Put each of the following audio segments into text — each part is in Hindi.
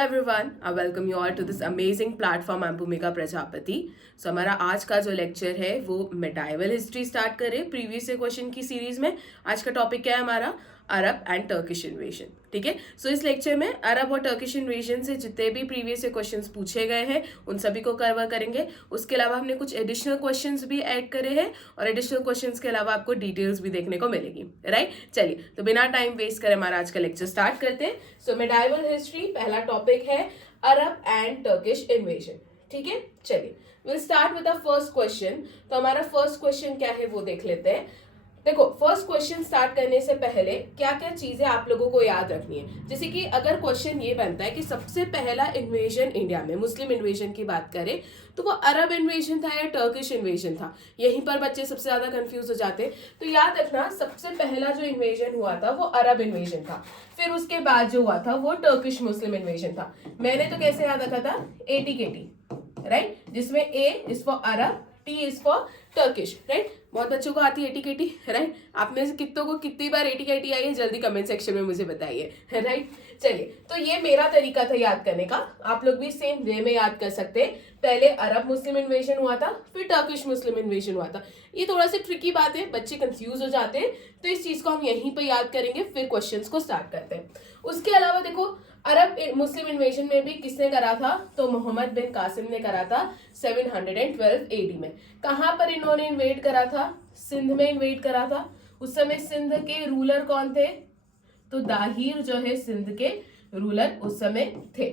everyone, I welcome you all to this amazing platform. I'm Bhumika Prajapati. So हमारा आज का जो लेक्चर है वो मेडाइवल हिस्ट्री स्टार्ट करें प्रीवियस क्वेश्चन की सीरीज में. आज का टॉपिक क्या है हमारा? Arab and Turkish invasion. ठीक है. सो इस लेक्चर में अरब और टर्किश इन्वेजन से जितने भी प्रीवियस क्वेश्चंस पूछे गए हैं उन सभी को कवर करेंगे. उसके अलावा हमने कुछ एडिशनल क्वेश्चंस भी ऐड करे हैं और एडिशनल क्वेश्चंस के अलावा आपको डिटेल्स भी देखने को मिलेगी. राइट. चलिए, तो बिना टाइम वेस्ट करे हमारा आज का लेक्चर स्टार्ट करते हैं. सो मेडाइवल हिस्ट्री पहला टॉपिक है अरब एंड टर्किश इन्वेजन. ठीक है. चलिए, will start with the first question. तो हमारा फर्स्ट क्वेश्चन क्या है वो देख लेते हैं. देखो, फर्स्ट क्वेश्चन स्टार्ट करने से पहले क्या क्या चीजें आप लोगों को याद रखनी है. जैसे कि अगर क्वेश्चन ये बनता है कि सबसे पहला इन्वेजन इंडिया में, मुस्लिम इन्वेजन की बात करें तो वो अरब इन्वेजन था या टर्किश इन्वेजन था, यहीं पर बच्चे सबसे ज्यादा कंफ्यूज हो जाते हैं. तो याद रखना, सबसे पहला जो इन्वेजन हुआ था वो अरब इन्वेजन था. फिर उसके बाद जो हुआ था वो टर्किश मुस्लिम इन्वेजन था. मैंने तो कैसे याद रखा था? ATKT, राइट, जिसमें A is for Arab, T is for Turkish. Right. बहुत बच्चों को आती है ATKT. राइट. आप में से कितनों को कितनी बार ATKT आई है जल्दी कमेंट सेक्शन में मुझे बताइए. राइट. चलिए, तो ये मेरा तरीका था याद करने का. आप लोग भी सेम वे में याद कर सकते हैं. पहले अरब मुस्लिम इन्वेजन हुआ था, फिर टर्किश मुस्लिम इन्वेजन हुआ था. ये थोड़ा सा ट्रिकी बात है, बच्चे कंफ्यूज हो जाते हैं, तो इस चीज को हम यहीं पर याद करेंगे. फिर क्वेश्चंस को स्टार्ट करते हैं. उसके अलावा देखो, अरब मुस्लिम इन्वेजन में भी किसने करा था? तो मोहम्मद बिन कासिम ने करा था 712 AD में. कहां पर इन्होंने इन्वेड करा था? सिंध में इन्वेड करा था. उस समय सिंध के रूलर कौन थे? तो दाहिर जो है सिंध के रूलर उस समय थे.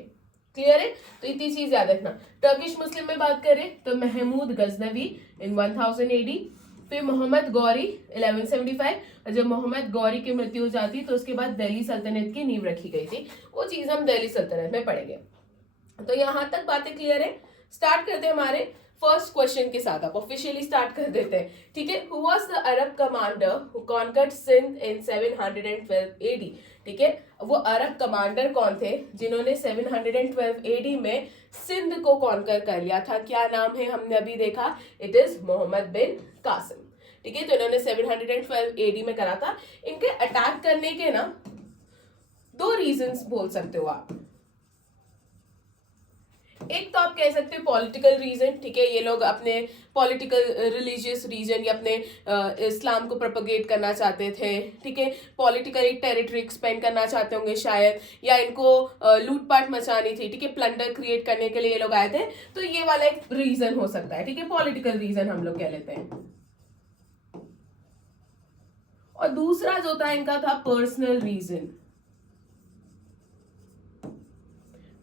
क्लियर है? तो इतनी चीज याद रखना. टर्किश मुस्लिम में बात करें तो महमूद गजनवी इन 1000 AD, फिर मोहम्मद गौरी 1175. और जब मोहम्मद गौरी की मृत्यु हो जाती तो उसके बाद दिल्ली सल्तनत की नींव रखी गई थी. वो चीज हम दिल्ली सल्तनत में पढ़ेंगे. तो यहां तक बातें क्लियर है. स्टार्ट करते हैं हमारे फर्स्ट क्वेश्चन के साथ. आप ऑफिशियली स्टार्ट कर देते हैं. ठीक है. Who was the Arab commander who conquered Sindh in 712 AD? ठीक है. वो अरब कमांडर कौन थे जिन्होंने 712 AD में सिंध को कॉन्कर कर लिया था? क्या नाम है? हमने अभी देखा, इट इज मोहम्मद बिन कासिम. ठीक है. तो इन्होंने 712 AD में करा था. इनके अटैक करने के ना दो रीजंस बोल सकते हो आप. एक तो आप कह सकते हो पॉलिटिकल रीजन. ठीक है. ये लोग अपने पॉलिटिकल रिलीजियस रीजन या अपने इस्लाम को प्रोपगेट करना चाहते थे. ठीक है. पॉलिटिकल एक टेरिटरी एक्सपेंड करना चाहते होंगे शायद, या इनको लूटपाट मचानी थी. ठीक है. प्लंडर क्रिएट करने के लिए ये लोग आए थे. तो ये वाला एक रीजन हो सकता है. ठीक है. पॉलिटिकल रीजन हम लोग कह लेते हैं. और दूसरा जो था इनका था पर्सनल रीजन.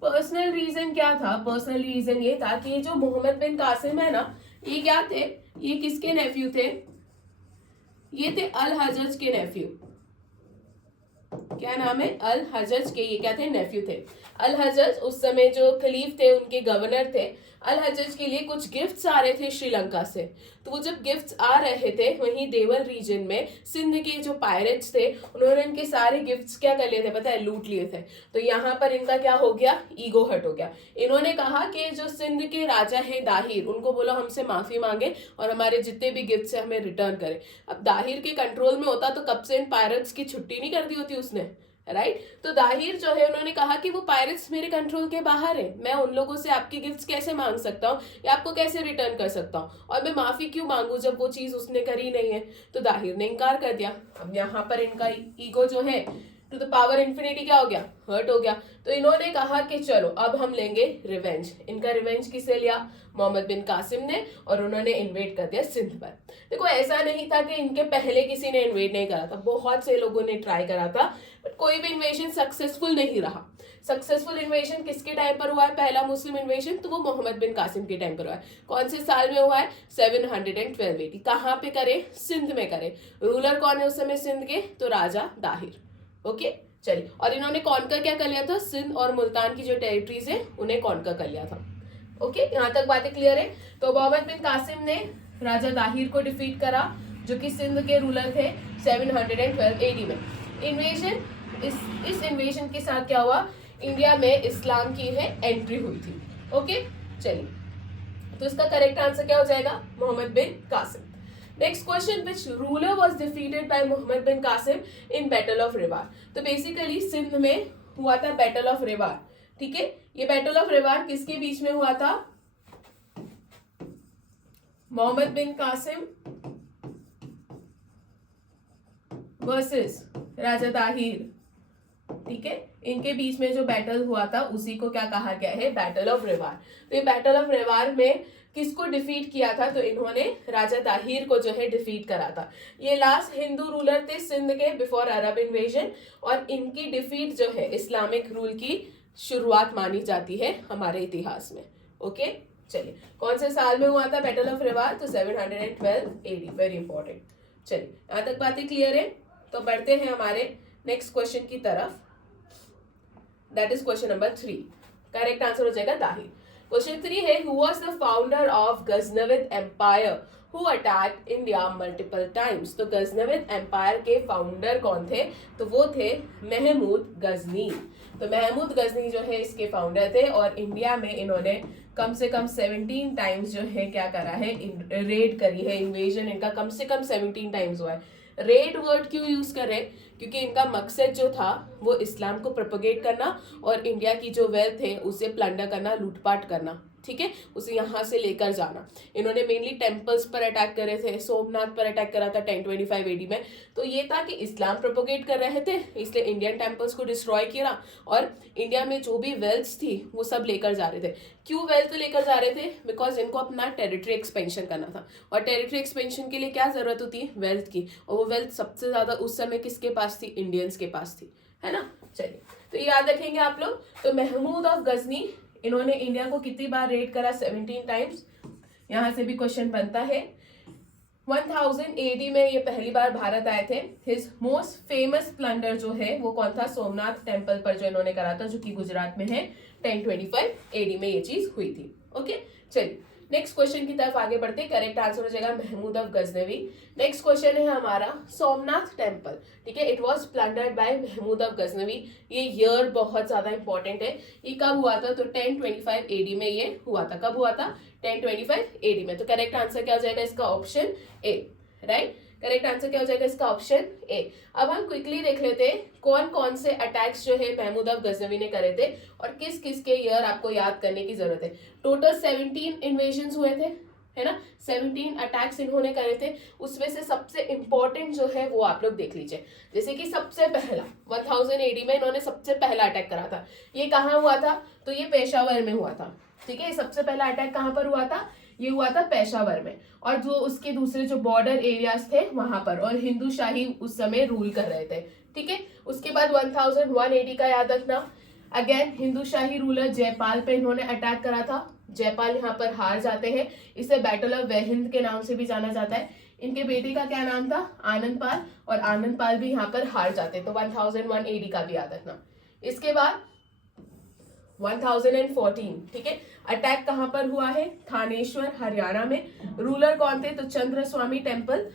पर्सनल रीजन क्या था? पर्सनल रीजन ये था कि जो मोहम्मद बिन कासिम है ना, ये क्या थे? ये किसके नेफ्यू थे? ये थे अल हजज के नेफ्यू. क्या नाम है? अल हजज के. ये क्या थे? नेफ्यू थे. अल हजज उस समय जो खलीफ थे, उनके गवर्नर थे. अल हजज के लिए कुछ गिफ्ट्स आ रहे थे श्रीलंका से. तो वो जब गिफ्ट्स आ रहे थे वहीं देवल रीजन में सिंध के जो पायरेट्स थे उन्होंने इनके सारे गिफ्ट्स क्या कर लिए थे पता है? लूट लिए थे. तो यहाँ पर इनका क्या हो गया? ईगो हर्ट हो गया. इन्होंने कहा कि जो सिंध के राजा हैं दाहिर, उनको बोलो हमसे माफी मांगे और हमारे जितने भी गिफ्ट्स है हमें रिटर्न करें. अब दाहिर के कंट्रोल में होता तो कब से इन पायरेट्स की छुट्टी नहीं कर दी होती उसने. राइट. तो दाहिर जो है उन्होंने कहा कि वो पायरेट्स मेरे कंट्रोल के बाहर है, मैं उन लोगों से आपकी गिफ्ट्स कैसे मांग सकता हूँ या आपको कैसे रिटर्न कर सकता हूँ, और मैं माफी क्यों मांगू जब वो चीज उसने करी नहीं है. तो दाहिर ने इनकार कर दिया. अब यहाँ पर इनका ईगो जो है टू द पावर इन्फिनिटी क्या हो गया? हर्ट हो गया. तो इन्होंने कहा कि चलो अब हम लेंगे रिवेंज. इनका रिवेंज किसे लिया? मोहम्मद बिन कासिम ने. और उन्होंने इन्वेड कर दिया सिंध पर. देखो, ऐसा नहीं था कि इनके पहले किसी ने इन्वेड नहीं करा था, बहुत से लोगों ने ट्राई करा था, बट कोई भी इन्वेजन सक्सेसफुल नहीं रहा. सक्सेसफुल इन्वेजन किसके टाइम पर हुआ है? पहला मुस्लिम इन्वेजन तो वो मोहम्मद बिन कासिम के टाइम पर हुआ है. कौन से साल में हुआ है? 712 AD. कहाँ पे करे? सिंध में करे. रूलर कौन है उस समय सिंध के? तो राजा दाहिर. ओके. चलिए, और इन्होंने कॉन्कर क्या कर लिया था? सिंध और मुल्तान की जो टेरिटरीज है उन्हें कॉन्कर कर लिया था. ओके. यहाँ तक बातें क्लियर है. तो मोहम्मद बिन कासिम ने राजा दाहिर को डिफीट करा जो कि सिंध के रूलर थे 712 AD में. इन्वेजन, इस इन्वेजन के साथ क्या हुआ? इंडिया में इस्लाम की है एंट्री हुई थी. ओके. चलिए, तो इसका करेक्ट आंसर क्या हो जाएगा? Mohammad bin Qasim. Next question, which ruler was defeated by Mohammad bin Qasim in battle of Rewar? तो बेसिकली सिंध में हुआ था बैटल ऑफ रेवार. ठीक है, ये बैटल ऑफ रेवार किसके बीच में हुआ था? मोहम्मद बिन कासिम वर्सेस राजा ताहिर, ठीक है, इनके बीच में जो बैटल हुआ था उसी को क्या कहा गया है? Battle of Rewar. तो ये बैटल ऑफ रेवार में किसको डिफीट किया था? तो इन्होंने राजा ताहिर को जो है डिफीट करा था। ये लास्ट हिंदू रूलर थे सिंध के बिफोर अरब इन्वेजन, और इनकी डिफीट जो है इस्लामिक रूल की शुरुआत मानी जाती है हमारे इतिहास में। ओके, चलिए, कौन से साल में हुआ था बैटल ऑफ रेवार? तो 712 AD, वेरी इंपॉर्टेंट। चलिए, यहां तक बातें क्लियर है? तो बढ़ते हैं हमारे नेक्स्ट क्वेश्चन की तरफ, that is question number 3। Correct answer हो जाएगा दाहिर। क्वेश्चन 3 है, who was the founder of Ghaznavid empire who attacked India multiple times? तो गजनविद एम्पायर के फाउंडर कौन थे? तो वो थे महमूद गजनी। तो महमूद गजनी जो है इसके फाउंडर थे, और इंडिया में इन्होंने कम से कम 17 टाइम्स जो है क्या करा है? रेड करी है, इन्वेजन इनका कम से कम 17 टाइम्स हुआ है। रेड वर्ड क्यों यूज कर रहे? क्योंकि इनका मकसद जो था वो इस्लाम को प्रोपोगेट करना और इंडिया की जो वेल्थ है उसे प्लंडर करना, लूटपाट करना, ठीक है, उसे यहाँ से लेकर जाना। इन्होंने मेनली टेम्पल्स पर अटैक करे थे, सोमनाथ पर अटैक करा था 1025 AD में। तो ये था कि इस्लाम प्रोपोगेट कर रहे थे, इसलिए इंडियन टेम्पल्स को डिस्ट्रॉय किया और इंडिया में जो भी वेल्थ थी वो सब लेकर जा रहे थे। क्यों वेल्थ लेकर जा रहे थे? बिकॉज इनको अपना टेरिटरी एक्सपेंशन करना था, और टेरिटरी एक्सपेंशन के लिए क्या जरूरत होती है? वेल्थ की, और वो वेल्थ सबसे ज्यादा उस समय किसके पास थी? इंडियंस के पास थी, है ना। चलिए, तो ये याद रखेंगे आप लोग। तो महमूद ऑफ गजनी, इन्होंने इंडिया को कितनी बार रेड करा? 17 टाइम्स। यहां से भी क्वेश्चन बनता है। 1000 AD में ये पहली बार भारत आए थे। हिज मोस्ट फेमस प्लंडर जो है वो कौन था? सोमनाथ टेम्पल पर जो इन्होंने करा था, जो कि गुजरात में है। 1025 AD में ये चीज हुई थी। ओके, चलिए नेक्स्ट क्वेश्चन की तरफ आगे बढ़ते। करेक्ट आंसर हो जाएगा Mahmud of Ghaznavi. Next question है हमारा सोमनाथ टेम्पल, ठीक है, it was plundered by Mahmud of Ghaznavi. ये ईयर बहुत ज्यादा इंपॉर्टेंट है। ये कब हुआ था? तो 1025 AD में ये हुआ था। कब हुआ था? 1025 AD में। तो करेक्ट आंसर क्या हो जाएगा इसका? Option A, right. Correct answer क्या हो जाएगा इसका? Option A. अब हम क्विकली देख लेते हैं कौन कौन से अटैक्स जो है महमूद ऑफ गजनवी ने करे थे और किस किस के ईयर आपको याद करने की जरूरत है। टोटल 17 इन्वेजन हुए थे, है ना, 17 अटैक्स इन्होंने करे थे। उसमें से सबसे इंपॉर्टेंट जो है वो आप लोग देख लीजिए। जैसे कि सबसे पहला 1000 AD में इन्होंने सबसे पहला अटैक करा था। ये कहाँ हुआ था? तो ये पेशावर में हुआ था, ठीक है। सबसे पहला अटैक कहाँ पर हुआ था? ये हुआ था पेशावर में, और जो उसके दूसरे जो बॉर्डर एरियाज थे वहां पर, और हिंदू शाही उस समय रूल कर रहे थे, ठीक है। उसके बाद 1001 AD का याद रखना। अगेन हिंदू शाही रूलर जयपाल पे इन्होंने अटैक करा था। जयपाल यहाँ पर हार जाते हैं। इसे बैटल ऑफ वेहिंद के नाम से भी जाना जाता है। इनके बेटे का क्या नाम था? आनंद पाल, और आनंद पाल भी यहाँ पर हार जाते हैं। तो 1001 AD का भी याद रखना। इसके बाद 1014, ठीक है, अटैक कहां पर हुआ है? थानेश्वर हरियाणा में। रूलर कौन थे? तो चंद्र स्वामी टेम्पल।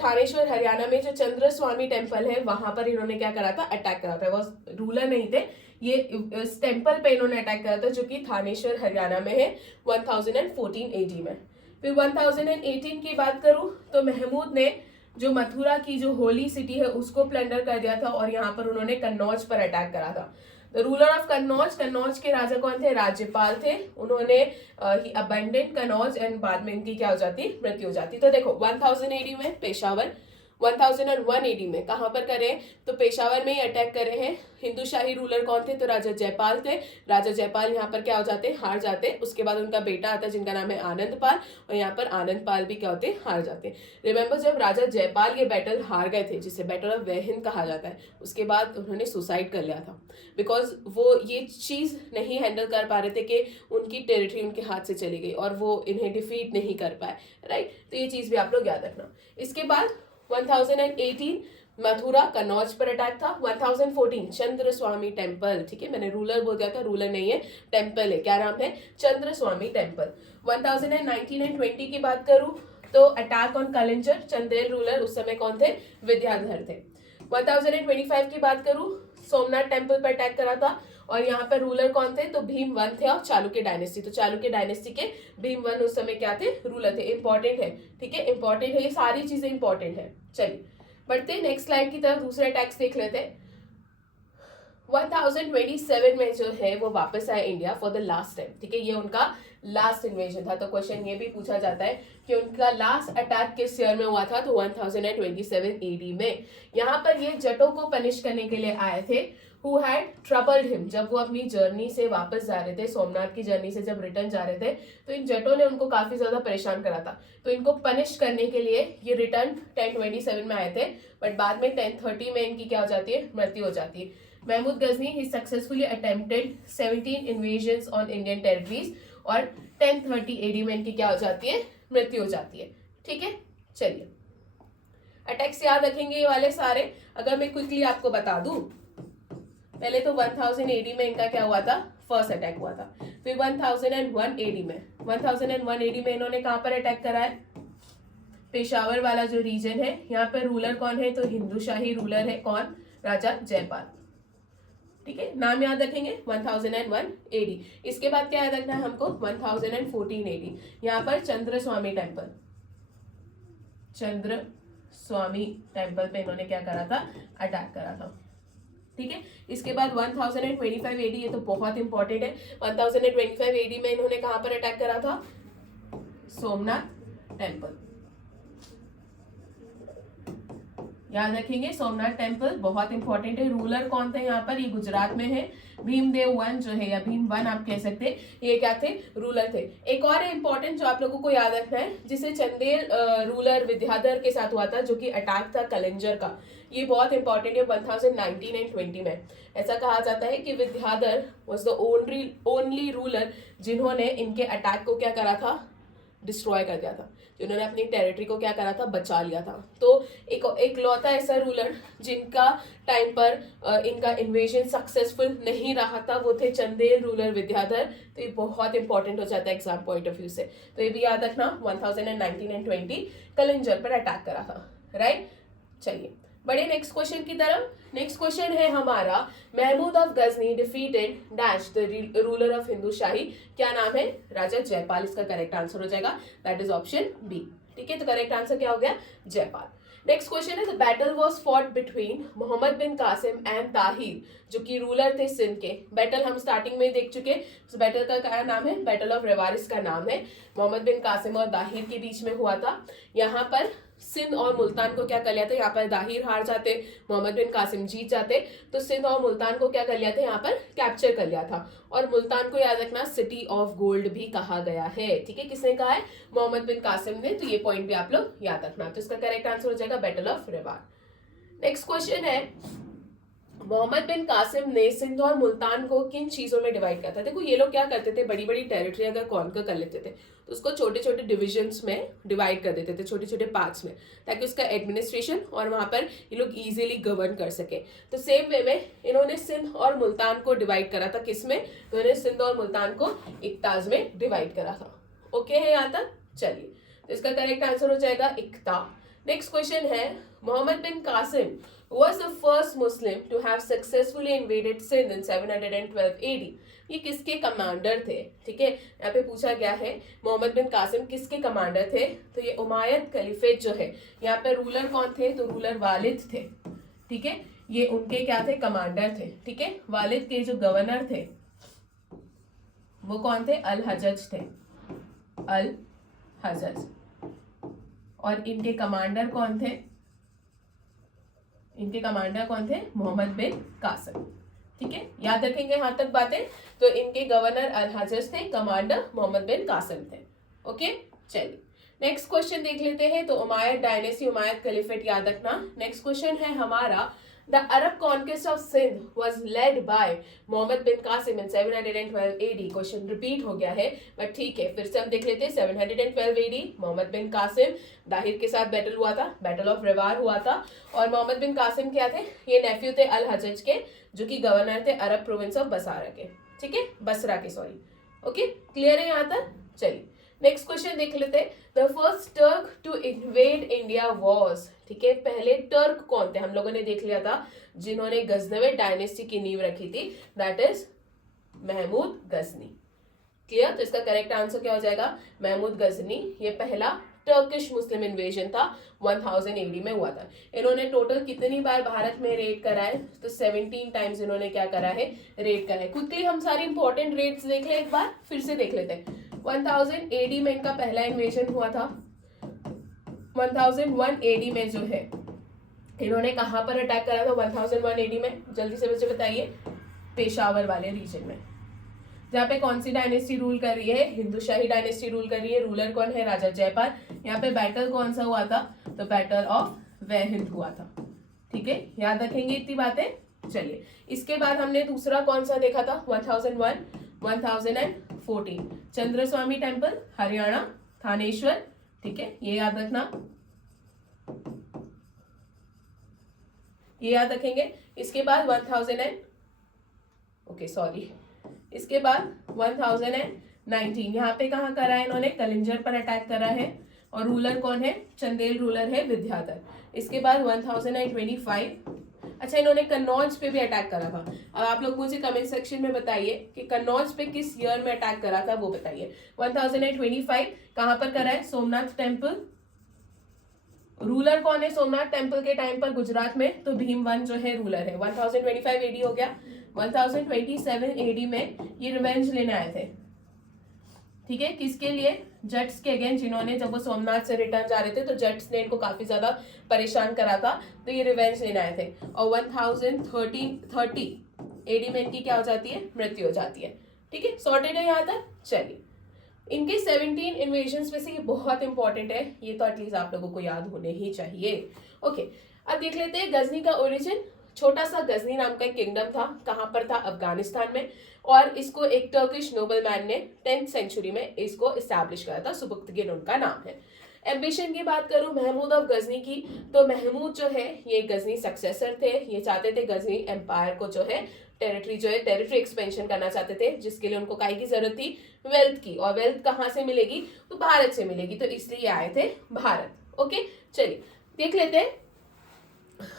थानेश्वर हरियाणा में जो चंद्र स्वामी टेम्पल है वहां पर इन्होंने क्या करा था? अटैक करा था। वो रूलर नहीं थे, ये इस टेम्पल पे इन्होंने अटैक करा था, जो कि थानेश्वर हरियाणा में है 1014 AD में। फिर 1018 की बात करूं तो महमूद ने जो मथुरा की जो होली सिटी है उसको प्लंडर कर दिया था, और यहाँ पर उन्होंने कन्नौज पर अटैक करा था। रूलर ऑफ कन्नौज, कन्नौज के राजा कौन थे? राज्यपाल थे। उन्होंने ही अबंडेंट कन्नौज, एंड बाद में इनकी क्या हो जाती? मृत्यु हो जाती। तो देखो 1000 AD में पेशावर, 1001 AD में कहां पर करे? तो पेशावर में ही अटैक करे हैं। हिंदू शाही रूलर कौन थे? तो राजा जयपाल थे। राजा जयपाल यहाँ पर क्या हो जाते? हार जाते। उसके बाद उनका बेटा आता है जिनका नाम है आनंद पाल, और यहाँ पर आनंद पाल भी क्या होते? हार जाते। रिमेंबर जब राजा जयपाल ये बैटल हार गए थे, जिसे बैटल ऑफ वेहिंद कहा जाता है, उसके बाद उन्होंने सुसाइड कर लिया था, बिकॉज वो ये चीज नहीं हैंडल कर पा रहे थे कि उनकी टेरिटरी उनके हाथ से चली गई और वो इन्हें डिफीट नहीं कर पाए, राइट। तो ये चीज भी आप लोग याद रखना। इसके बाद 1018 मथुरा कन्नौज पर अटैक था। 1014 चंद्र स्वामी टेम्पल, ठीक है, मैंने रूलर बोल दिया था, रूलर नहीं है, टेम्पल है। क्या नाम है? चंद्र स्वामी टेम्पल। 1019 एंड 20 की बात करूं तो attack on Kalinjar, Chandel ruler उस समय कौन थे? विद्याधर थे। 1025 की बात करूं, सोमनाथ टेम्पल पर अटैक करा था, और यहाँ पर रूलर कौन थे? तो भीम वन थे और चालुक्य डायनेस्टी। तो चालुक्य डायनेस्टी के भीम वन उस समय क्या थे? रूलर थे। इंपॉर्टेंट है, ठीक है, इंपॉर्टेंट है, ये सारी चीजें इंपॉर्टेंट है। चलिए बढ़ते नेक्स्ट स्लाइड की तरफ, दूसरे अटैक्स देख लेते हैं। 1027 में जो है वो वापस आए India for the last time, ठीक है, ये उनका लास्ट इन्वेजन था। तो क्वेश्चन ये भी पूछा जाता है कि उनका लास्ट अटैक किस ईयर में हुआ था, तो 1027 एडी में। यहाँ पर ये जटों को पनिश करने के लिए आए थे, who had troubled him, जब वो अपनी जर्नी से वापस जा रहे थे, सोमनाथ की जर्नी से जब रिटर्न जा रहे थे, तो इन जटों ने उनको काफी ज्यादा परेशान करा था। तो इनको पनिश करने के लिए ये रिटर्न 1027 में आए थे, बट बाद में 1030 में इनकी क्या हो जाती है, मृत्यु हो जाती है। महमूद गजनी ही successfully attempted 17 invasions on Indian territories, और 1030 एडी में इनकी क्या हो जाती है, मृत्यु हो जाती है। ठीक है, चलिए अटैक्स याद रखेंगे ये वाले सारे। अगर मैं क्विकली आपको बता दूं, पहले तो 1000 एडी में इनका क्या हुआ था, फर्स्ट अटैक हुआ था। फिर 1001 एडी में, 1001 एडी में इन्होंने कहां पर अटैक करा है, पेशावर वाला जो रीजन है, यहाँ पर रूलर कौन है, तो हिंदू शाही रूलर है, कौन, राजा जयपाल। ठीक है, नाम याद रखेंगे 1001 एडी। इसके बाद क्या याद रखना है हमको, 1014 एडी, यहाँ पर चंद्र स्वामी टेम्पल, चंद्र स्वामी टेम्पल पे इन्होंने क्या करा था, अटैक करा था। ठीक है, इसके बाद 1025 एडी, ये तो बहुत इंपॉर्टेंट है। 1025 एडी में इन्होंने कहां पर अटैक करा था, सोमनाथ टेम्पल, याद रखेंगे सोमनाथ टेम्पल बहुत इंपॉर्टेंट है। रूलर कौन थे यहाँ पर, ये गुजरात में है, भीमदेव वन जो है, या भीम वन आप कह सकते हैं, ये क्या थे, रूलर थे। एक और इंपॉर्टेंट जो आप लोगों को याद रखना है, जिसे चंदेल रूलर विद्याधर के साथ हुआ था, जो कि अटैक था कलिंजर का, ये बहुत इंपॉर्टेंट है। 1019 एंड 20 में ऐसा कहा जाता है कि Vidyadhar was the only ruler जिन्होंने इनके अटैक को क्या करा था, डिस्ट्रॉय कर दिया था, जिन्होंने अपनी टेरिटरी को क्या करा था, बचा लिया था। तो एक लौता ऐसा रूलर जिनका टाइम पर इनका इन्वेजन सक्सेसफुल नहीं रहा था, वो थे चंदेल रूलर विद्याधर। तो ये बहुत इंपॉर्टेंट हो जाता है एग्जाम पॉइंट ऑफ व्यू से, तो ये भी याद रखना। 1019 एंड 20 कलिंजर पर अटैक करा था, राइट। चलिए बड़े नेक्स्ट क्वेश्चन की तरफ। नेक्स्ट क्वेश्चन है हमारा, Mahmud of Ghazni defeated dash the ruler of Hindu Shahi, क्या नाम है, राजा जयपाल। इसका करेक्ट आंसर हो जाएगा, दैट इज ऑप्शन बी। ठीक है, तो करेक्ट आंसर क्या हो गया, जयपाल। नेक्स्ट क्वेश्चन है, the battle was fought between Mohammad bin Qasim and Tahir, जो कि रूलर थे सिंध के। बैटल हम स्टार्टिंग में देख चुके, उस बैटल का क्या नाम है, बैटल ऑफ रेवारिस का नाम है। मोहम्मद बिन कासिम और ताहिर के बीच में हुआ था। यहाँ पर सिंध और मुल्तान को क्या कर लिया था, यहाँ पर दाहिर हार जाते, मोहम्मद बिन कासिम जीत जाते, तो सिंध और मुल्तान को क्या कर लिया था, यहाँ पर कैप्चर कर लिया था। और मुल्तान को याद रखना सिटी ऑफ गोल्ड भी कहा गया है। ठीक है, किसने कहा है, मोहम्मद बिन कासिम ने। तो ये पॉइंट भी आप लोग याद रखना। तो इसका करेक्ट आंसर हो जाएगा बैटल ऑफ रेवार। नेक्स्ट क्वेश्चन है, मोहम्मद बिन कासिम ने सिंध और मुल्तान को किन चीजों में डिवाइड किया था। देखो ये लोग क्या करते थे, बड़ी बड़ी टेरिटरी अगर कॉन्कर कर लेते थे तो उसको छोटे छोटे डिविजन्स में डिवाइड कर देते थे, छोटे छोटे पार्ट्स में, ताकि उसका एडमिनिस्ट्रेशन और वहां पर ये लोग इजीली गवर्न कर सके। तो सेम वे में इन्होंने सिंध और मुल्तान को डिवाइड करा था, किसमें, इन्होंने सिंध और मुल्तान को इक्ताज में डिवाइड करा था। ओके है यहाँ तक। चलिए, तो इसका करेक्ट आंसर हो जाएगा इक्ता। नेक्स्ट क्वेश्चन है, Mohammad bin Qasim was the first Muslim to have successfully invaded Sindh in 712 AD. ये किसके कमांडर थे। ठीक है, यहाँ पे पूछा गया है मोहम्मद बिन कासिम किसके कमांडर थे, तो ये उमायद खलीफेट जो है, यहाँ पे रूलर कौन थे, तो रूलर वालिद थे। ठीक है, ये उनके क्या थे, कमांडर थे। ठीक है, वालिद के जो गवर्नर थे वो कौन थे, अल हजज थे, अल हजज। और इनके कमांडर कौन थे, इनके कमांडर कौन थे, मोहम्मद बिन कासिम। ठीक है, याद रखेंगे यहाँ तक बातें। तो इनके गवर्नर अल हजज थे, कमांडर मोहम्मद बिन कासिम थे। ओके, चलिए नेक्स्ट क्वेश्चन देख लेते हैं। तो उमायद डायनेस्टी, उमायद खलीफेट याद रखना। नेक्स्ट क्वेश्चन है हमारा, the Arab conquest of Sindh was led by Mohammad bin Qasim in 712 AD। Question repeat हो गया है, बट ठीक है, फिर से हम देख लेते हैं। 712 AD मोहम्मद बिन कासिम दाहिर के साथ बैटल हुआ था, बैटल ऑफ रेवार हुआ था। और मोहम्मद बिन कासिम क्या थे, ये नेफ्यू थे अल हजज के, जो कि गवर्नर थे अरब प्रोविंस ऑफ बसारा के। ठीक है, बसरा के, सॉरी। ओके, क्लियर है यहाँ तक। चलिए नेक्स्ट क्वेश्चन देख लेते हैं। The first Turk to invade India was, ठीक है, पहले टर्क कौन थे, हम लोगों ने देख लिया था, जिन्होंने गजनविद डायनेस्टी की नींव रखी थी, that is Mahmud Ghazni. Clear, तो इसका करेक्ट आंसर क्या हो जाएगा, महमूद गजनी, ये पहला टर्किश मुस्लिम इन्वेजन था, 1000 एडी में हुआ था। इन्होंने टोटल कितनी बार भारत में रेड करा है? तो 17 टाइम्स इन्होंने क्या करा है? रेड करा है। क्विकली हम सारी इंपॉर्टेंट रेड्स देख ले, एक बार फिर से देख लेते हैं। 1000 एडी में इनका पहला इन्वेजन हुआ था। 1001 एडी में जो है इन्होंने कहां पर अटैक करा था? 1001 एडी में जल्दी से मुझे बताइए। पेशावर वाले रीजन में, जहाँ पे कौन सी डायनेस्टी रूल कर रही है? हिंदुशाही डायनेस्टी रूल कर रही है। रूलर कौन है? राजा जयपाल। यहाँ पे बैटल कौन सा हुआ था? तो बैटल ऑफ वेहिंद हुआ था। ठीक है, याद रखेंगे इतनी बातें। चलिए, इसके बाद हमने दूसरा कौन सा देखा था? 1001, 1014 चंद्रस्वामी टेम्पल, हरियाणा, थानेश्वर। ठीक है, ये याद रखना, ये याद रखेंगे। इसके बाद 1019 यहाँ पे कहाँ करा है इन्होंने? कलिंजर पर अटैक करा है। और रूलर कौन है? चंदेल रूलर है विद्याधर। इसके बाद 1025, अच्छा, इन्होंने कन्नौज पे भी अटैक करा था। अब आप लोग मुझे कमेंट सेक्शन में बताइए कि कन्नौज पे किस ईयर में अटैक करा था, वो बताइए। 1025 कहाँ पर करा है? सोमनाथ टेम्पल। रूलर कौन है सोमनाथ टेम्पल के टाइम पर? गुजरात में, तो भीमवन जो है रूलर है। 1025 एडी हो गया। 1027 एडी में ये रिवेंज लेने आए थे। ठीक है, किसके लिए? जट्स के अगेंस्ट, जिन्होंने जब वो सोमनाथ से रिटर्न जा रहे थे तो जट्स ने इनको काफी ज्यादा परेशान करा था, तो ये रिवेंज लेने आए थे। और 1030 एडी में इनकी क्या हो जाती है? मृत्यु हो जाती है। ठीक है, सॉर्टेड है यहाँ तक। चलिए, इनके 17 इन्वेजन्स में से ये बहुत इंपॉर्टेंट है, ये तो एटलीस्ट आप लोगों को याद होने ही चाहिए। ओके, अब देख लेते हैं गजनी का ओरिजिन। छोटा सा गजनी नाम का एक किंगडम था। कहां पर था? अफगानिस्तान में। और इसको एक टर्किश नोबलमैन ने 10th सेंचुरी में इसको इस्टेब्लिश करा था। सुबुक्तगिन उनका नाम है। एम्बिशन की बात करूं महमूद ऑफ गजनी की, तो महमूद जो है ये गजनी सक्सेसर थे। ये चाहते थे गजनी एम्पायर को जो है टेरिटरी एक्सपेंशन करना चाहते थे, जिसके लिए उनको काय की जरूरत थी? वेल्थ की। और वेल्थ कहाँ से मिलेगी? तो भारत से मिलेगी, तो इसलिए आए थे भारत। ओके, चलिए देख लेते हैं।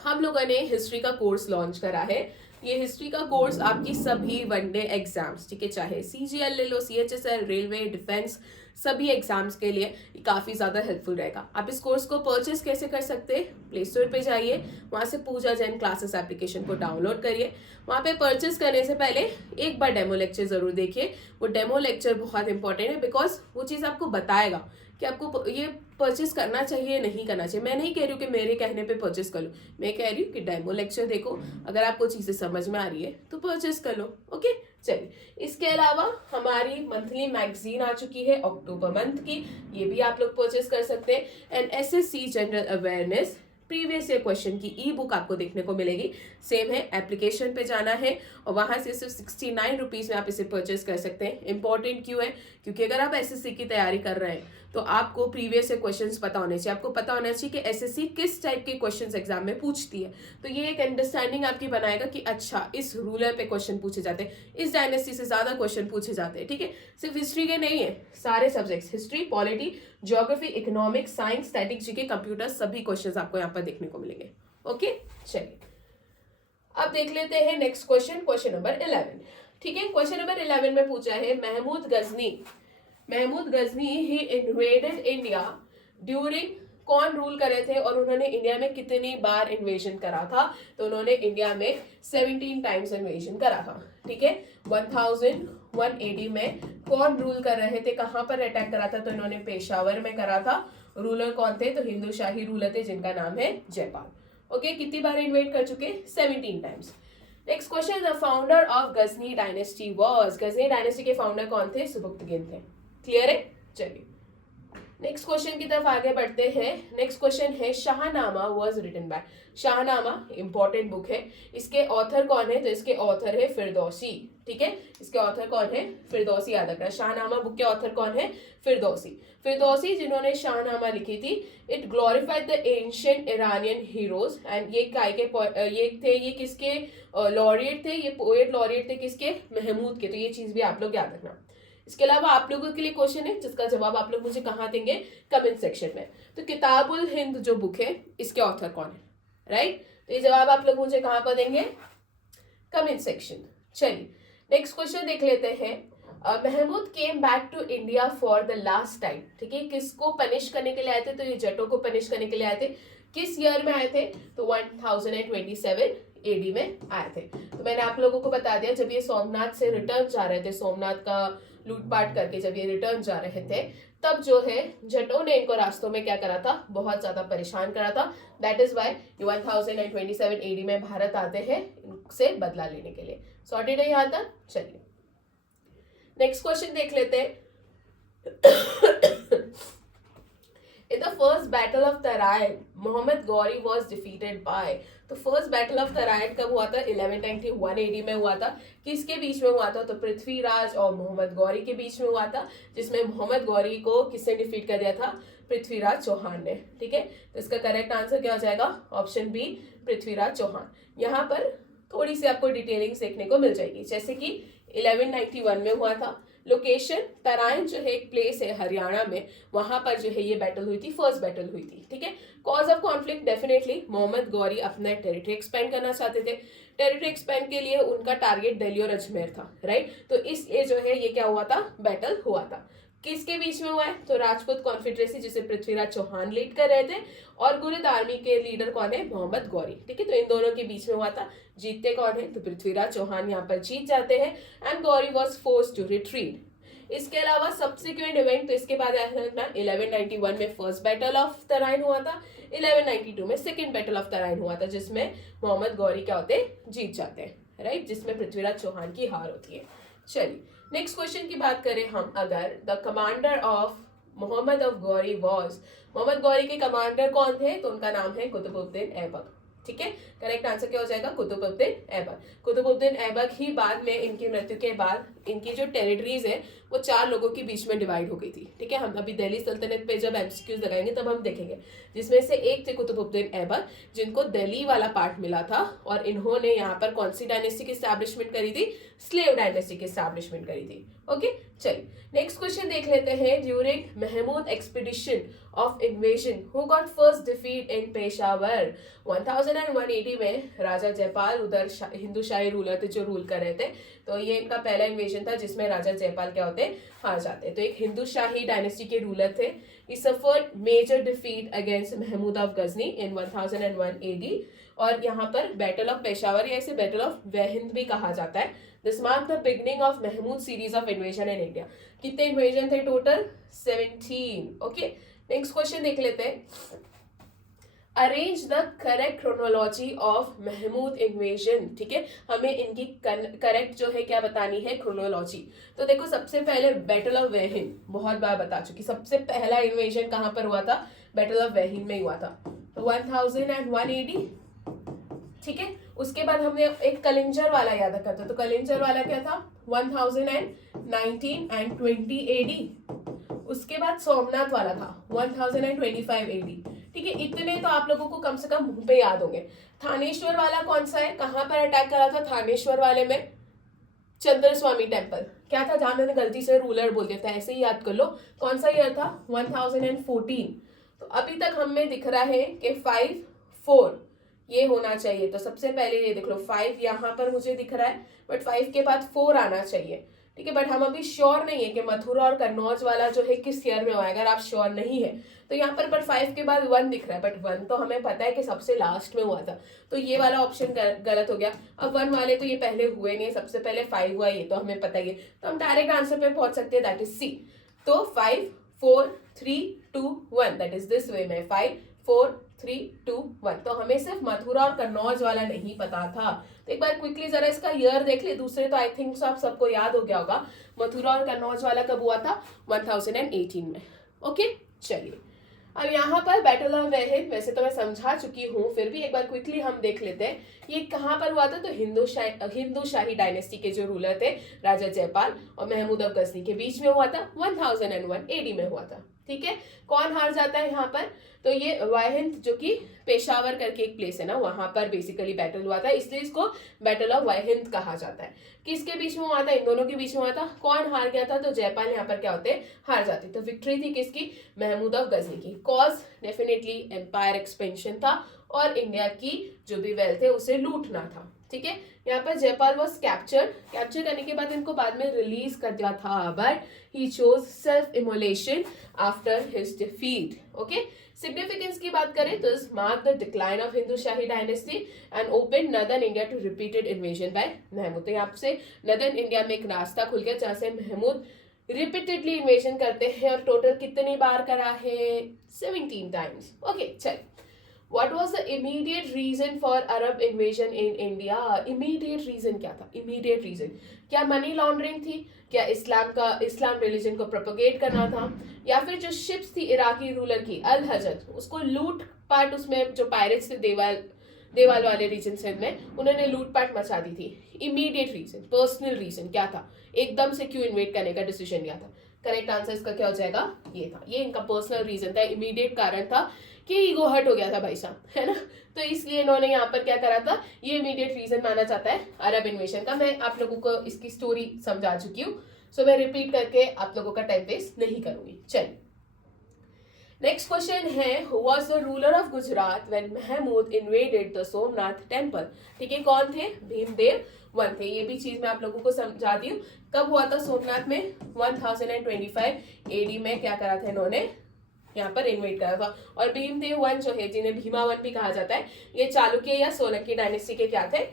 हम लोगों ने हिस्ट्री का कोर्स लॉन्च करा है। ये हिस्ट्री का कोर्स आपकी सभी वनडे एग्जाम्स, ठीक है, चाहे सीजीएल ले लो, सीएचएसएल, रेलवे, डिफेंस, सभी एग्जाम्स के लिए काफ़ी ज़्यादा हेल्पफुल रहेगा। आप इस कोर्स को परचेस कैसे कर सकते हैं? प्ले स्टोर पे जाइए, वहाँ से पूजा जैन क्लासेस एप्लीकेशन को डाउनलोड करिए। वहाँ पे परचेस करने से पहले एक बार डेमो लेक्चर ज़रूर देखिए। वो डेमो लेक्चर बहुत इंपॉर्टेंट है, बिकॉज वो चीज़ आपको बताएगा कि आपको ये परचेस करना चाहिए नहीं करना चाहिए। मैं नहीं कह रही हूँ कि मेरे कहने पे परचेस कर लो, मैं कह रही हूँ कि डेमो लेक्चर देखो, अगर आपको चीज़ें समझ में आ रही है तो परचेस कर लो। ओके, चलिए, इसके अलावा हमारी मंथली मैगजीन आ चुकी है अक्टूबर मंथ की, ये भी आप लोग परचेस कर सकते हैं। And SSC general awareness previous year question की ई बुक आपको देखने को मिलेगी। सेम है, एप्लीकेशन पे जाना है और वहां से सिर्फ 69 रुपीज़ में आप इसे परचेस कर सकते हैं। इंपॉर्टेंट क्यों है? क्योंकि अगर आप एसएससी की तैयारी कर रहे हैं तो आपको प्रीवियस ईयर क्वेश्चंस पता होने चाहिए। आपको पता होना चाहिए कि एसएससी किस टाइप के क्वेश्चंस एग्जाम में पूछती है। तो ये एक अंडरस्टैंडिंग आपकी बनाएगा कि अच्छा, इस रूलर पे क्वेश्चन पूछे जाते हैं, इस डायनेस्टी से ज्यादा क्वेश्चन पूछे जाते हैं। ठीक है, सिर्फ हिस्ट्री के नहीं है, सारे subjects, history, polity, geography, economics, science, static, GK, computer, सभी क्वेश्चन आपको यहाँ पर देखने को मिलेंगे। ओके, चलिए अब देख लेते हैं नेक्स्ट क्वेश्चन, क्वेश्चन नंबर 11। ठीक है, क्वेश्चन नंबर 11 में पूछा है महमूद गजनी ही इन्वेडेड इंडिया ड्यूरिंग, कौन रूल करे थे और उन्होंने इंडिया में कितनी बार इन्वेजन करा था? तो उन्होंने इंडिया में 17 टाइम्स इन्वेजन करा था। ठीक है, 1001 एडी में कौन रूल कर रहे थे? कहां पर अटैक करा था? तो इन्होंने पेशावर में करा था। रूलर कौन थे? तो हिंदुशाही रूलर थे जिनका नाम है जयपाल। ओके, कितनी बार इन्वेट कर चुके? 17 times. Next question, the founder of Ghazni dynasty was, Ghazni dynasty के फाउंडर कौन थे? सुबुक्तगिन थे। क्लियर है? चलिए नेक्स्ट क्वेश्चन की तरफ आगे बढ़ते हैं। नेक्स्ट क्वेश्चन है Shahnama was written by, Shahnama important book है, इसके ऑथर कौन है? तो इसके ऑथर है फिरदौसी। ठीक है, इसके ऑथर कौन है? फिरदौसी, याद रखना। शाहनामा बुक के ऑथर कौन है? फिरदौसी जिन्होंने शाहनामा लिखी थी। It glorified the ancient Iranian heroes and ये किसके लॉरिएट थे? ये पोएट लॉरिएट थे किसके? महमूद के। तो ये चीज भी आप लोग याद रखना। इसके अलावा आप लोगों के लिए क्वेश्चन है जिसका जवाब आप लोग मुझे कहाँ देंगे? कमेंट सेक्शन में। तो किताबुल हिंद जो बुक है, इसके ऑथर कौन है? राइट, तो ये जवाब आप लोग मुझे कहाँ पर देंगे? Comment section. चलिए नेक्स्ट क्वेश्चन देख लेते हैं। Mahmud came back to India for the last time, ठीक है, किसको पनिश करने के लिए आए थे? तो ये जटों को पनिश करने के लिए आए थे। किस ईयर में आए थे? तो 1027 एडी में आए थे। तो मैंने आप लोगों को बता दिया, जब ये सोमनाथ से रिटर्न जा रहे थे, सोमनाथ का लूटपाट करके जब ये रिटर्न जा रहे थे, तब जो है जटों ने इनको रास्तों में क्या करा था? बहुत ज्यादा परेशान करा था। दैट इज वाई 1027 एडी में भारत आते हैं इनसे बदला लेने के लिए। सॉर्टेड है यहाँ तक? चलिए नेक्स्ट क्वेश्चन देख लेते हैं। In the first battle of Tarain, Muhammad Ghori was defeated by। तो फर्स्ट बैटल ऑफ तराइन कब हुआ था? 1191 एडी में हुआ था। किसके बीच में हुआ था? तो पृथ्वीराज और मोहम्मद गौरी के बीच में हुआ था, जिसमें मोहम्मद गौरी को किसने डिफीट कर दिया था? पृथ्वीराज चौहान ने। ठीक है, तो इसका करेक्ट आंसर क्या हो जाएगा? Option B, Prithviraj Chauhan. यहाँ पर थोड़ी सी आपको डिटेलिंग देखने को मिल जाएगी, जैसे कि 1191 में हुआ था। लोकेशन तराइन जो है एक प्लेस है हरियाणा में, वहां पर जो है ये बैटल हुई थी, फर्स्ट बैटल हुई थी। ठीक है, cause of conflict definitely Mohammad Ghori अपना टेरिटरी एक्सपेंड करना चाहते थे। टेरिटरी एक्सपेंड के लिए उनका टारगेट दिल्ली और अजमेर था, राइट। तो इसलिए जो है ये क्या हुआ था? बैटल हुआ था। किसके बीच में हुआ है? तो राजपूत कॉन्फेडरेसी जिसे पृथ्वीराज चौहान लीड कर रहे थे, और गुरिद आर्मी के लीडर कौन है? मोहम्मद गौरी। ठीक है, तो इन दोनों के बीच में हुआ था। जीतते कौन है? तो पृथ्वीराज चौहान यहाँ पर जीत जाते हैं and Ghori was forced to retreat. इसके अलावा सब्सिक्वेंट इवेंट, तो इसके बाद 1191 में फर्स्ट बैटल ऑफ तराइन हुआ था, 1192 में सेकेंड बैटल ऑफ तराइन हुआ था, जिसमें मोहम्मद गौरी क्या होते हैं? जीत जाते हैं, राइट, जिसमें पृथ्वीराज चौहान की हार होती है। चलिए नेक्स्ट क्वेश्चन की बात करें हम, अगर the commander of Mohammad of Ghori was, Mohammad Ghori के कमांडर कौन थे? तो उनका नाम है कुतुबुद्दीन ऐबक। ठीक है, करेक्ट आंसर क्या हो जाएगा? कुतुबुद्दीन ऐबक। कुतुबुद्दीन ऐबक ही बाद में, इनकी मृत्यु के बाद, इनकी जो टेरिटरीज है वो 4 लोगों के बीच में डिवाइड हो गई थी। ठीक है, हम अभी दिल्ली सल्तनत पे जब एमसीक्यूज लगाएंगे तब हम देखेंगे, जिसमें से एक थे कुतुबुद्दीन ऐबक, जिनको दिल्ली वाला पार्ट मिला था, और इन्होंने यहाँ पर कौन सी डायनेस्टी की एस्टैब्लिशमेंट करी थी? स्लेव डायनेस्टी की एस्टैब्लिशमेंट करी थी। ओके, चलिए नेक्स्ट क्वेश्चन देख लेते हैं। During Mahmud expedition of invasion who got first defeat in Peshawar? 1001 AD में राजा जयपाल उधर हिंदू शाही रूलर थे जो रूल कर रहे थे, तो ये इनका पहला इन्वेजन था जिसमें राजा जयपाल क्या होते? हार जाते। तो एक हिंदू शाही डायनेस्टी के रूलर थे। He suffered major defeat against Mahmud of Ghazni in 1001 AD, और यहाँ पर बैटल ऑफ पेशावर या इसे बैटल ऑफ वहिंद भी कहा जाता है। This mark the beginning of Mahmud series of invasion in India. कितने इन्वेजन थे टोटल? 17। ओके, नेक्स्ट क्वेश्चन देख लेते हैं। Arrange the correct chronology of Mahmud invasion. ठीक है, हमें इनकी करेक्ट जो है क्या बतानी है? क्रोनोलॉजी। तो देखो, सबसे पहले बैटल ऑफ वेहिन, बहुत बार बता चुकी, सबसे पहला इन्वेजन कहाँ पर हुआ था? बैटल ऑफ वेहिन में हुआ था, तो 1001 एडी। ठीक है, उसके बाद हमने एक कलिंजर वाला याद रखा था, तो कलिंजर वाला क्या था? 1019 एंड 20 एडी। उसके बाद सोमनाथ वाला था 1025 एडी। ठीक है, इतने तो आप लोगों को कम से कम मुंह पे याद होंगे। थानेश्वर वाला कौन सा है? कहां पर अटैक करा था थानेश्वर वाले में? चंद्र स्वामी टेम्पल। क्या था? जहां मैंने गलती से रूलर बोल दिया था, ऐसे ही याद कर लो। कौन सा ईयर था? 1014। तो अभी तक हमें दिख रहा है कि 5, 4 ये होना चाहिए। तो सबसे पहले ये देख लो, 5 यहाँ पर मुझे दिख रहा है, बट 5 के बाद 4 आना चाहिए। ठीक है, बट हम अभी श्योर नहीं है कि मथुरा और कन्नौज वाला जो है किस ईयर में हुआ है। अगर आप श्योर नहीं है तो यहाँ पर 5 के बाद 1 दिख रहा है, बट 1 तो हमें पता है कि सबसे लास्ट में हुआ था, तो ये वाला ऑप्शन गलत हो गया। अब 1 वाले तो ये पहले हुए नहीं, सबसे पहले 5 हुआ, ये तो हमें पता ही है, तो हम डायरेक्ट आंसर पे पहुंच सकते हैं, दैट इज सी। तो 5, 4, 3, 2, 1, दैट इज दिस वे में 5, 4, 3, 2, 1। तो हमें सिर्फ मथुरा और कन्नौज वाला नहीं पता था। तो एक बार क्विकली जरा इसका ईयर देख ले, दूसरे तो आई थिंक आप सबको याद हो गया होगा। मथुरा और कन्नौज वाला कब हुआ था? 1018 में। ओके, चलिए अब यहाँ पर बैटल ऑफ वेहिन वैसे तो मैं समझा चुकी हूँ, फिर भी एक बार क्विकली हम देख लेते हैं ये कहाँ पर हुआ था। तो हिंदू शाही डायनेस्टी के जो रूलर थे राजा जयपाल और महमूद ऑफ गजनी के बीच में हुआ था, 1001 एडी में हुआ था। ठीक है, कौन हार जाता है यहाँ पर? तो ये वाहिंद जो कि पेशावर करके एक प्लेस है ना, वहां पर बेसिकली बैटल हुआ था, इसलिए इसको बैटल ऑफ वाहिंद कहा जाता है। किसके बीच में हुआ था? इन दोनों के बीच में हुआ था। कौन हार गया था? तो जयपाल यहाँ पर क्या होते? हार जाते। तो विक्ट्री थी किसकी? महमूद ऑफ गजनी की। कॉज डेफिनेटली एम्पायर एक्सपेंशन था और इंडिया की जो भी वेल्थ है उसे लूटना था। ठीक है, यहाँ पर जयपाल वॉज कैप्चर करने के बाद इनको बाद में रिलीज कर दिया था, but he chose self immolation after his defeat. Okay, significance की बात करें तो this mark the decline of Hindu Shahi dynasty and open northern India to repeated invasion by Mahmud. तो यहाँ से नदर्न इंडिया में एक रास्ता खुल गया जहाँ से महमूद रिपीटेडली इन्वेजन करते हैं, और टोटल कितनी बार करा है? 17 टाइम्स। ओके, चल, What was the immediate reason for Arab invasion in India? Immediate reason क्या था? Immediate reason क्या मनी लॉन्ड्रिंग थी? क्या इस्लाम रिलीजन को प्रोपोगेट करना था? या फिर जो शिप्स थी इराकी रूलर की अल हजत, उसको लूट पाट, उसमें जो पायरेट्स थे देवाल वाले रीजन से में, उन्होंने लूटपाट मचा दी थी। इमीडिएट रीजन, पर्सनल रीजन क्या था? एकदम से क्यों इन्वेट करने का डिसीजन लिया था? करेक्ट आंसर इसका क्या हो जाएगा? ये था, ये इनका पर्सनल रीजन था, इमीडिएट कारण था कि ईगो हर्ट हो गया था भाई साहब, है ना। तो इसलिए इन्होंने यहाँ पर क्या करा था, ये इमीडिएट रीजन माना जाता है अरब इन्वेशन का। मैं आप लोगों को इसकी स्टोरी समझा चुकी हूँ, सो मैं रिपीट करके आप लोगों का टाइम वेस्ट नहीं करूंगी। चलिए, नेक्स्ट क्वेश्चन है, who was the ruler of Gujarat when Mahmud invaded the Somnath temple. ठीक है, कौन थे? भीमदेव वन थे। ये भी चीज मैं आप लोगों को समझा दी हूँ। कब हुआ था सोमनाथ में? 1025 एडी में क्या करा था इन्होंने, यहाँ पर इन्वेट करा था। और भीमदेव वन जो है, जिन्हें भीमा वन भी कहा जाता है, ये चालुक्य या सोलंकी डायनेस्टी के क्या थे?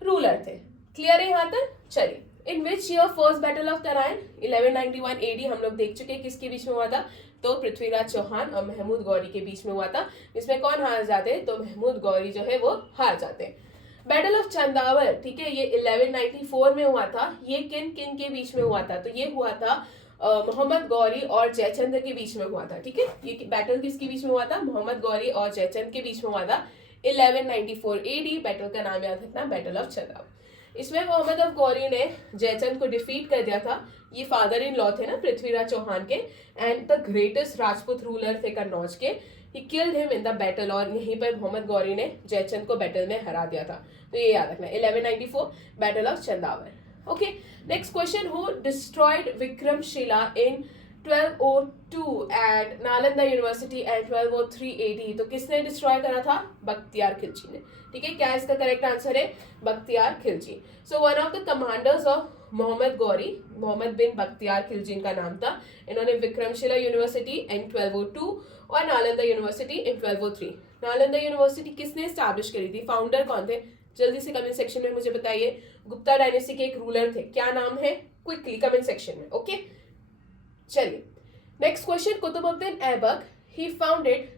रूलर थे। क्लियर है यहाँ तक? चलिए, in which year first battle of Tarain? 1191 AD हम लोग देख चुके हैं किसके बीच में हुआ था, तो पृथ्वीराज चौहान और महमूद गौरी के बीच में हुआ था। इसमें कौन हार जाते? तो महमूद गौरी जो है वो हार जाते हैं। बैटल ऑफ चंदावर, ठीक है, ये 1194 में हुआ था। ये किन किन के बीच में हुआ था? तो ये हुआ था मोहम्मद गौरी और जयचंद के बीच में हुआ था। ठीक है, ये बैटल किसके बीच में हुआ था? मोहम्मद गौरी और जयचंद के बीच में हुआ था 1194 एडी। बैटल का नाम याद रखना, बैटल ऑफ चंदावर। इसमें मोहम्मद ऑफ गौरी ने जयचंद को डिफीट कर दिया था। ये फादर इन लॉ थे ना पृथ्वीराज चौहान के, and the greatest Rajput ruler थे कन्नौज के। He killed him in the battle, और यहीं पर मोहम्मद गौरी ने जयचंद को बैटल में हरा दिया था। तो ये याद रखना, 1194 battle of Chandawar. Okay, next question, who destroyed Vikramshila in 1202 and Nalanda university at 1203 AD. तो किसने डिस्ट्रॉय करा था? बख्तियार खिलजी ने। ठीक है, क्या इसका करेक्ट आंसर है? Bakhtiyar Khilji. So one of the commanders of Mohammad Ghori, Mohammad bin Bakhtiyar Khilji इनका नाम था। इन्होंने विक्रमशिला यूनिवर्सिटी इन 1202 और Nalanda university in 1203। Nalanda university किसने स्टैब्लिश करी थी? फाउंडर कौन थे? जल्दी से कमेंट सेक्शन में मुझे बताइए। गुप्ता डायनेस्टी के एक रूलर थे, क्या नाम है? क्विकली कमेंट सेक्शन में। ओके, चलिए, next question, Qutbuddin Aibak he founded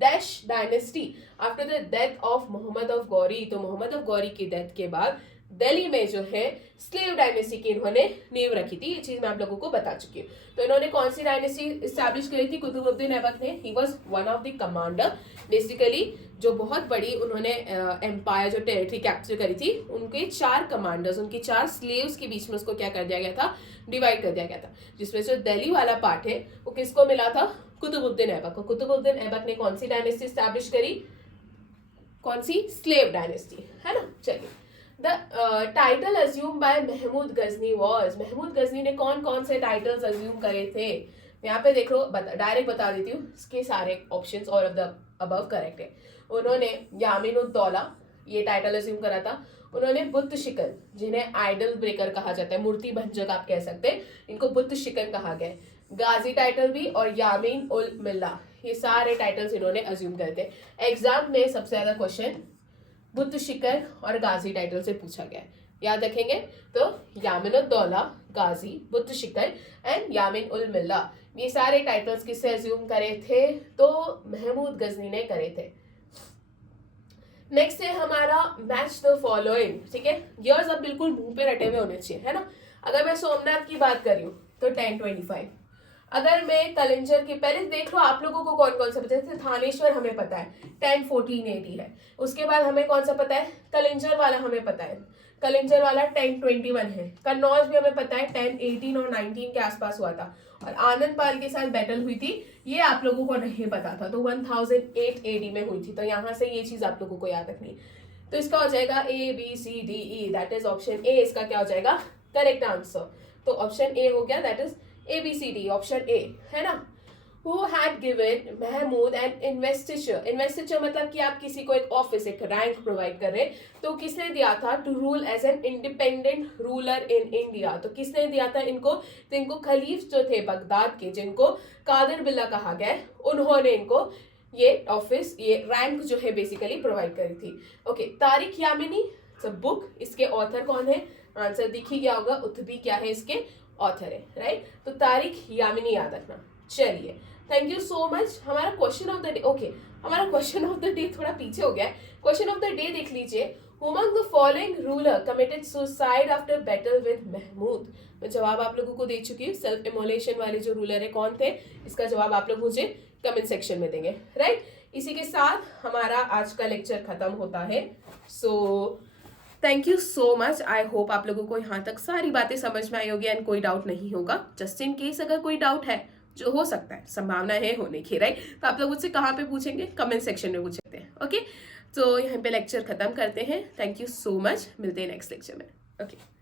dash dynasty after the death of Mohammad of Ghori. तो मोहम्मद ऑफ गौरी की डेथ के बाद दिल्ली में जो है स्लेव डायनेस्टी की इन्होंने नींव रखी थी। ये चीज मैं आप लोगों को बता चुकी हूँ। तो इन्होंने कौन सी डायनेस्टी इस्टेब्लिश करी थी? कुतुबुद्दीन ऐबक ने। He was one of the commander, basically जो बहुत बड़ी उन्होंने एम्पायर जो टेरिटरी कैप्चर करी थी, उनके 4 कमांडर्स, उनकी 4 स्लेव्स के बीच में उसको क्या कर दिया गया था? डिवाइड कर दिया गया था। जिसमें जो दिल्ली वाला पार्ट है वो किसको मिला था? कुतुबुद्दीन ऐबक को। कुतुबुद्दीन ऐबक ने कौन सी डायनेस्टी स्टैब्लिश करी? कौन सी? स्लेव डायनेस्टी, है ना। चलिए, the title assume by Mahmud Ghazni was. Mahmud Ghazni ने कौन कौन से टाइटल्स अज्यूम करे थे? यहाँ पे देखो, डायरेक्ट बता देती हूँ, इसके सारे ऑप्शंस और ऑफ द अबव करेक्ट है। उन्होंने यामीनुद्दौला ये टाइटल अज्यूम करा था। उन्होंने बुत शिकन, जिन्हें आइडल ब्रेकर कहा जाता है, मूर्ति भंजक आप कह सकते हैं, इनको बुत शिकन कहा गया है। गाजी टाइटल भी और यामीन उल मिल्ला, ये सारे टाइटल्स इन्होंने अज्यूम करे थे। एग्जाम में सबसे ज्यादा क्वेश्चन बुत शिकन और गाजी टाइटल से पूछा गया है, याद रखेंगे। तो यामीनुद्दौला, गाजी, बुत शिकन एंड यामीन उल मिल्ला, ये सारे टाइटल्स किससे अज्यूम करे थे? तो महमूद गजनी ने करे थे। नेक्स्ट है हमारा मैच द फॉलोइंग। ठीक है, ईयर्स अब बिल्कुल मुंह पे रटे हुए होने चाहिए, है ना। अगर मैं सोमनाथ की बात कर रही हूँ तो 1025। अगर मैं कलिंजर की, पहले देख लो आप लोगों को कौन कौन सा पता है। थानेश्वर हमें पता है 1014 AD है। उसके बाद हमें कौन सा पता है? कलिंजर वाला हमें पता है, कलिंजर वाला 1021 है। कन्नौज भी हमें पता है 1018 और 19 के आसपास हुआ था। और आनंद पाल के साथ बैटल हुई थी, ये आप लोगों को नहीं पता था, तो 1008 AD में हुई थी। तो यहाँ से ये चीज आप लोगों को याद रखनी। तो इसका हो जाएगा ABCDE, that is option A. इसका क्या हो जाएगा? Correct answer. तो ऑप्शन ए हो गया, that is ABCD, option A, है ना। who had given Mahmud an investiture. Investiture मतलब कि आप किसी को एक ऑफिस, एक रैंक प्रोवाइड कर रहे हैं. तो किसने दिया था? To rule as an independent ruler in India. तो किसने दिया था इनको? तो इनको खलीफ जो थे बगदाद के, जिनको कादर बिल्ला कहा गया, उन्होंने इनको ये ऑफिस, ये रैंक जो है बेसिकली प्रोवाइड करी थी. ओके, तारिक यामिनी बुक, इसके ऑथर कौन है? आंसर दिख ही गया होगा, उत्बी क्या है इसके ऑथर है, राइट. तो तारिक यामिनी याद रखना. चलिए, थैंक यू सो मच. हमारा question of the day, okay, हमारा क्वेश्चन ऑफ द डे थोड़ा पीछे हो गया है. क्वेश्चन ऑफ द डे देख लीजिए. Who among the following ruler committed suicide after battle with Mahmood? मैं जवाब आप लोगों को दे चुकी हूँ. सेल्फ इमोलेशन वाले जो रूलर है कौन थे, इसका जवाब आप लोग मुझे कमेंट सेक्शन में देंगे, राइट. इसी के साथ हमारा आज का लेक्चर खत्म होता है. So thank you so much. I hope आप लोगों को यहाँ तक सारी बातें समझ में आई होगी एंड कोई डाउट नहीं होगा. जस्ट इन केस अगर कोई डाउट है, जो हो सकता है, संभावना है होने की, राइट, तो आप लोग मुझसे कहाँ पे पूछेंगे? कमेंट सेक्शन में पूछ सकते हैं. ओके, तो यहाँ पे लेक्चर खत्म करते हैं. Thank you so much. मिलते हैं नेक्स्ट लेक्चर में. ओके.